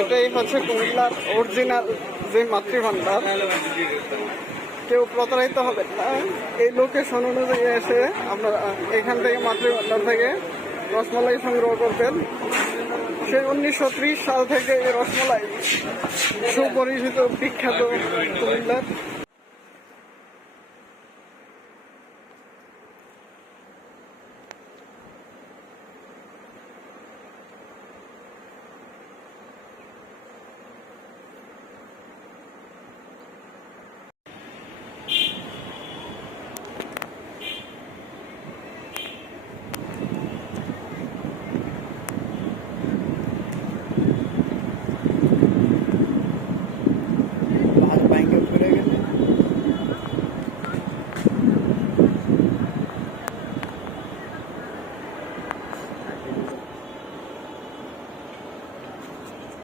এটাই হচ্ছে কুমিল্লার অরিজিনাল যে মাতৃভান্ডার। কেউ প্রতারিত হবেন না। এই লোকেশন অনুযায়ী এসে আপনারা এখান থেকে মাতৃভান্ডার থেকে রসমালাই সংগ্রহ করতেন সে উনিশশো ত্রিশ সাল থেকে রসমালাই সুপরিচিত বিখ্যাত কুমিল্লার।